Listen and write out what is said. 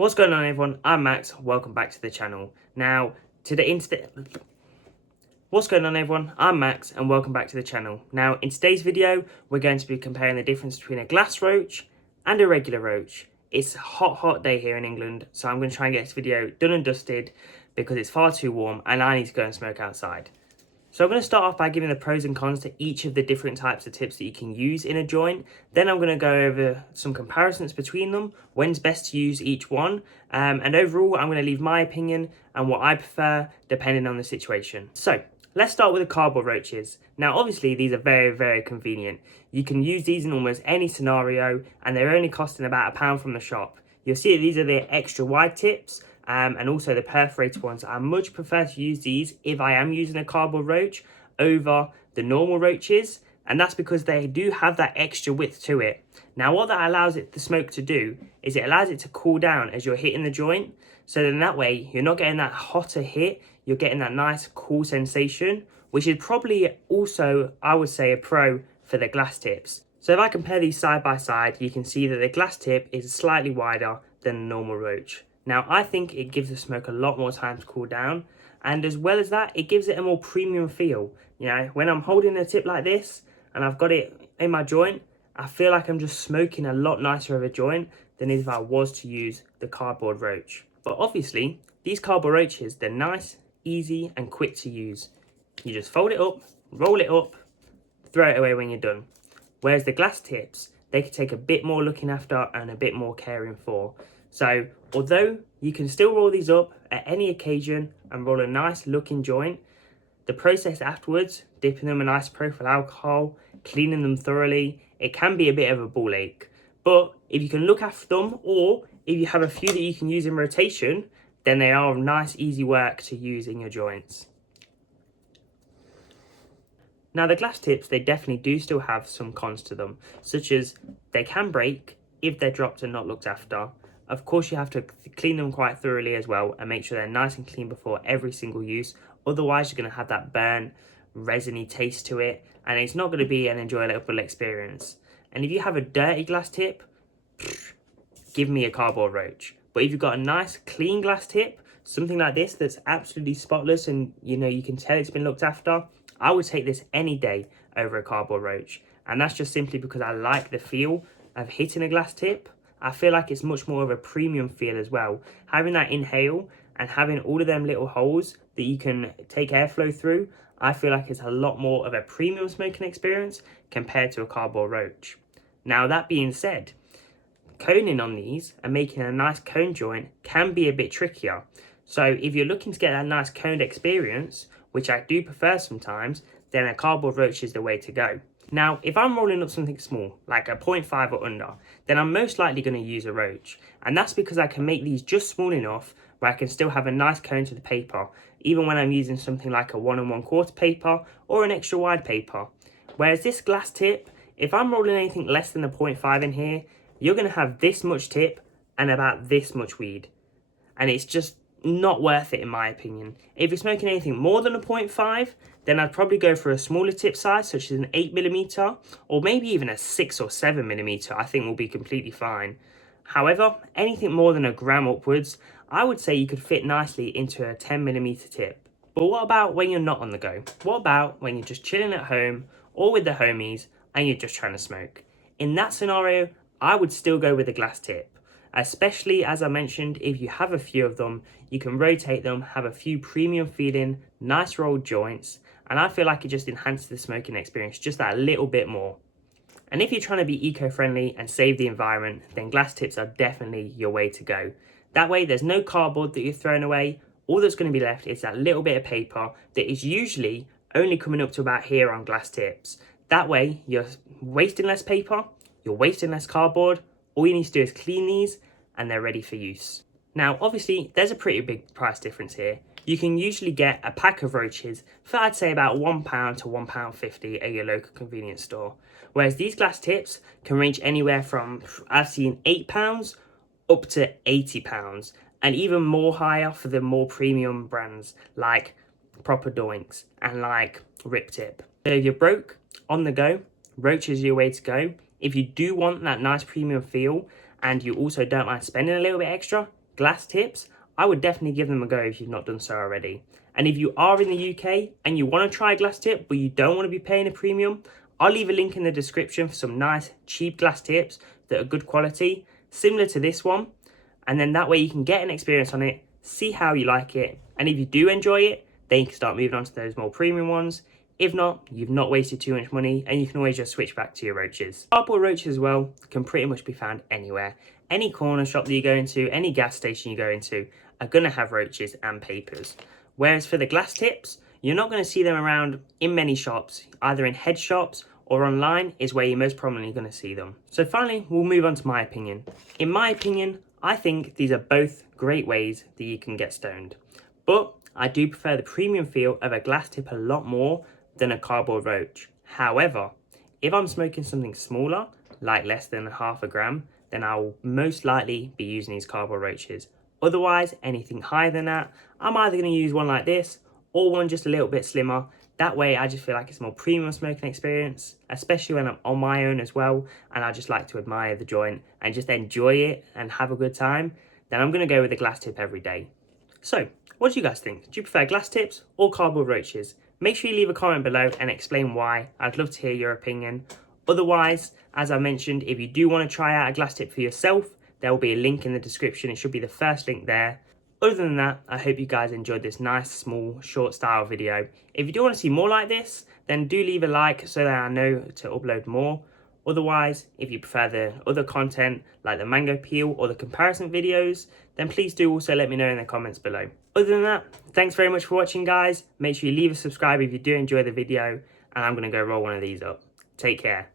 What's going on, everyone? I'm Max. Welcome back to the channel. What's going on, everyone? I'm Max and welcome back to the channel. Now, in today's video, we're going to be comparing the difference between a glass roach and a regular roach. It's a hot day here in England, so I'm going to try and get this video done and dusted because it's far too warm and I need to go and smoke outside. So I'm going to start off by giving the pros and cons to each of the different types of tips that you can use in a joint. Then I'm going to go over some comparisons between them, when's best to use each one, and overall I'm going to leave my opinion and what I prefer depending on the situation. So let's start with the cardboard roaches. Now obviously these are very convenient. You can use these in almost any scenario and they're only costing about £1 from the shop. You'll see that these are the extra wide tips. And also the perforated ones. I much prefer to use these if I am using a cardboard roach over the normal roaches, and that's because they do have that extra width to it. Now what that allows the smoke to do is it allows it to cool down as you're hitting the joint, so then that way you're not getting that hotter hit, you're getting that nice cool sensation, which is probably also, I would say, a pro for the glass tips. So if I compare these side by side, you can see that the glass tip is slightly wider than a normal roach. Now, I think it gives the smoke a lot more time to cool down, and as well as that, it gives it a more premium feel. You know, when I'm holding a tip like this and I've got it in my joint, I feel like I'm just smoking a lot nicer of a joint than if I was to use the cardboard roach. But obviously, these cardboard roaches, they're nice, easy, and quick to use. You just fold it up, roll it up, throw it away when you're done. Whereas the glass tips, they can take a bit more looking after and a bit more caring for. So, although you can still roll these up at any occasion and roll a nice looking joint, the process afterwards, dipping them in isopropyl alcohol, cleaning them thoroughly, it can be a bit of a ball ache. But if you can look after them, or if you have a few that you can use in rotation, then they are nice, easy work to use in your joints. Now the glass tips, they definitely do still have some cons to them, such as they can break if they're dropped and not looked after. Of course, you have to clean them quite thoroughly as well and make sure they're nice and clean before every single use. Otherwise, you're going to have that burnt, resiny taste to it, and it's not going to be an enjoyable experience. And if you have a dirty glass tip, give me a cardboard roach. But if you've got a nice, clean glass tip, something like this that's absolutely spotless and you can tell it's been looked after, I would take this any day over a cardboard roach. And that's just simply because I like the feel of hitting a glass tip. I feel like it's much more of a premium feel as well. Having that inhale and having all of them little holes that you can take airflow through, I feel like it's a lot more of a premium smoking experience compared to a cardboard roach. Now that being said, coning on these and making a nice cone joint can be a bit trickier. So if you're looking to get that nice coned experience, which I do prefer sometimes, then a cardboard roach is the way to go. Now, if I'm rolling up something small, like a 0.5 or under, then I'm most likely going to use a roach. And that's because I can make these just small enough where I can still have a nice cone to the paper, even when I'm using something like a 1 1/4 paper or an extra wide paper. Whereas this glass tip, if I'm rolling anything less than a 0.5 in here, you're going to have this much tip and about this much weed. And it's just not worth it in my opinion. If you're smoking anything more than a 0.5, then I'd probably go for a smaller tip size, such as an 8mm, or maybe even a 6 or 7mm, I think will be completely fine. However, anything more than a gram upwards, I would say you could fit nicely into a 10mm tip. But what about when you're not on the go? What about when you're just chilling at home or with the homies and you're just trying to smoke? In that scenario, I would still go with a glass tip. Especially, as I mentioned, if you have a few of them, you can rotate them, have a few premium feeling, nice rolled joints, and I feel like it just enhances the smoking experience just that little bit more. And if you're trying to be eco-friendly and save the environment, then glass tips are definitely your way to go. That way there's no cardboard that you're throwing away. All that's going to be left is that little bit of paper that is usually only coming up to about here on glass tips. That way you're wasting less paper, you're wasting less cardboard. All you need to do is clean these and they're ready for use. Now, obviously, there's a pretty big price difference here. You can usually get a pack of roaches for, I'd say, about £1 to £1.50 at your local convenience store. Whereas these glass tips can range anywhere from, I've seen £8 up to £80, and even more higher for the more premium brands like Proper Doinks and like Rip Tip. So if you're broke, on the go, Roach is your way to go. If you do want that nice premium feel and you also don't mind spending a little bit extra, glass tips, I would definitely give them a go if you've not done so already. And if you are in the UK and you want to try a glass tip but you don't want to be paying a premium, I'll leave a link in the description for some nice cheap glass tips that are good quality, similar to this one. And then that way you can get an experience on it, see how you like it, and if you do enjoy it, then you can start moving on to those more premium ones. If not, you've not wasted too much money and you can always just switch back to your roaches. Cardboard roaches as well can pretty much be found anywhere. Any corner shop that you go into, any gas station you go into are going to have roaches and papers. Whereas for the glass tips, you're not going to see them around in many shops, either in head shops or online is where you're most probably going to see them. So finally, we'll move on to my opinion. In my opinion, I think these are both great ways that you can get stoned. But I do prefer the premium feel of a glass tip a lot more than a cardboard roach. However, if I'm smoking something smaller, like less than half a gram, then I'll most likely be using these cardboard roaches. Otherwise, anything higher than that, I'm either going to use one like this or one just a little bit slimmer. That way I just feel like it's a more premium smoking experience, especially when I'm on my own as well and I just like to admire the joint and just enjoy it and have a good time. Then I'm going to go with a glass tip every day. So, what do you guys think? Do you prefer glass tips or cardboard roaches? Make sure you leave a comment below and explain why. I'd love to hear your opinion. Otherwise, as I mentioned, if you do want to try out a glass tip for yourself, there will be a link in the description. It should be the first link there. Other than that, I hope you guys enjoyed this nice, small, short style video. If you do want to see more like this, then do leave a like so that I know to upload more. Otherwise, if you prefer the other content like the mango peel or the comparison videos, then please do also let me know in the comments below. Other than that, thanks very much for watching, guys. Make sure you leave a subscribe if you do enjoy the video, and I'm going to go roll one of these up. Take care.